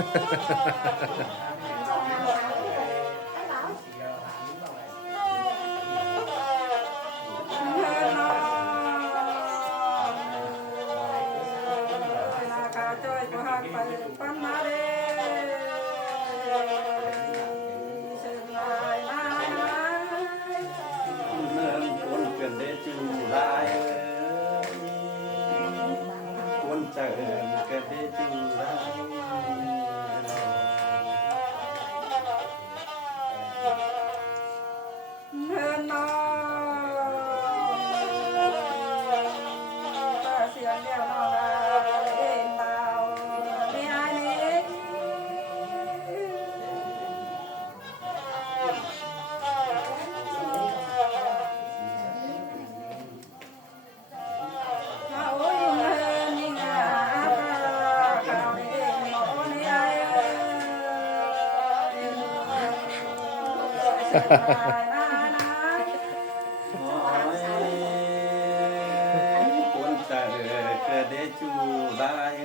cuốn chờ cơ để chu lại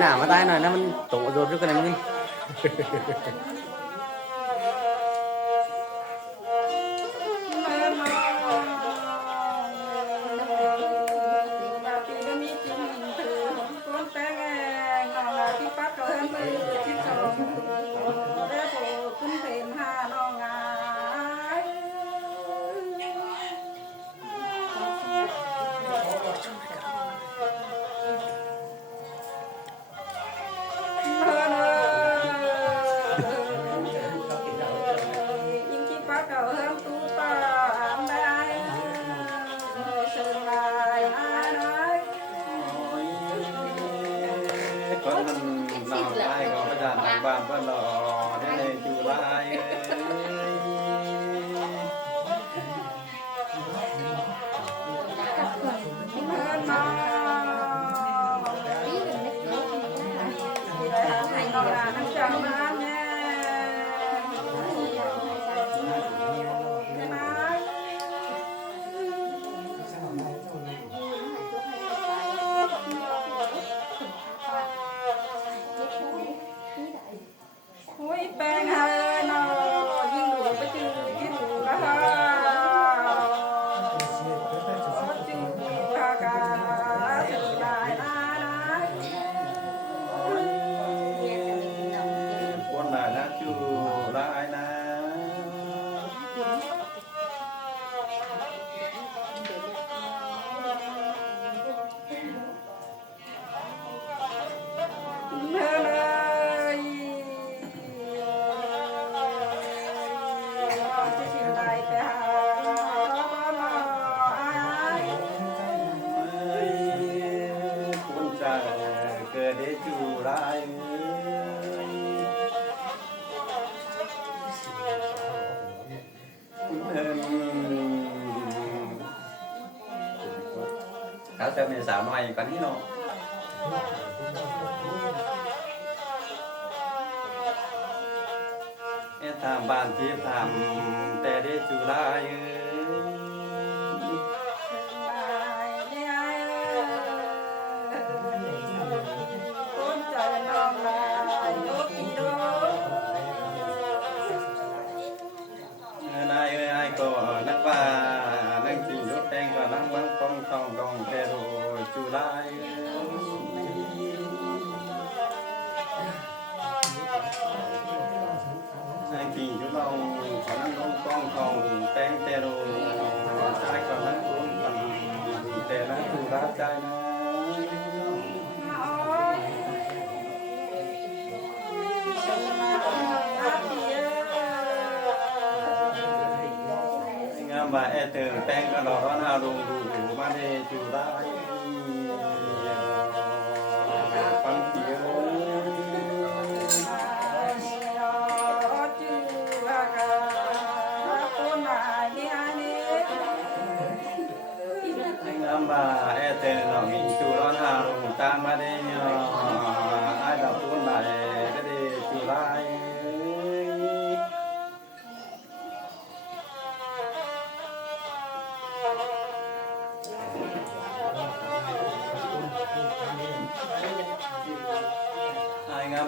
หนามาได้หน่อยนะมันตกโดนด้วยกันเลยมึงคนมันนอนไล่ก็ประจานทางบ้านเพื่อนรอได้เลยอยู่ไล่คนหนานักอยู่ไล่นะคนจะเกิดได้อยู่ไล่เขาจะมีสาวน้อยกว่านี้เนาะทำบ้านที่ทำแต่ได้จุฬานายไอ้ก็นักว่านักจริงยกแตงก็นั่งบังป้องทองดองแต่โดจุฬาจริงจุฬาก็นั่งป้องทองแตงแต่โดใจก็นั่งป้องปันแต่ละจุฬาใจนะมาเตอร์แตงก็รอร้อนอารมณ์ดูมาในจุฬาฟังเสียงมาเตอร์เรามีจุฬาอารมณ์ตามมาได้ไอ้ดาวพุ่นมาก็ได้จุฬา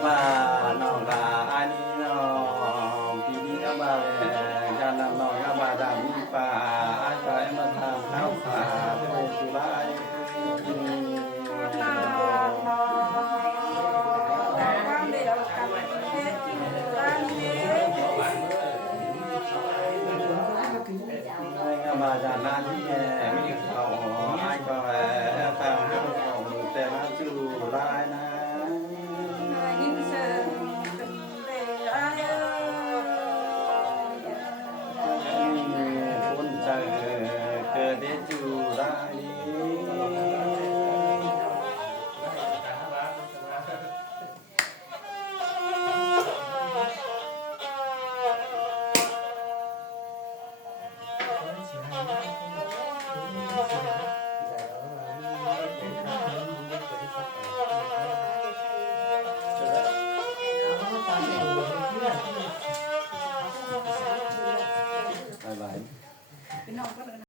มาน้องลาอันนี้น้องปีนี้ก็มาเลยการนำน้องก็มาดำมีป่าอาศัยมาทำข้าวป่าเป็นสุรายมาจากนั้นที่มีเขาอา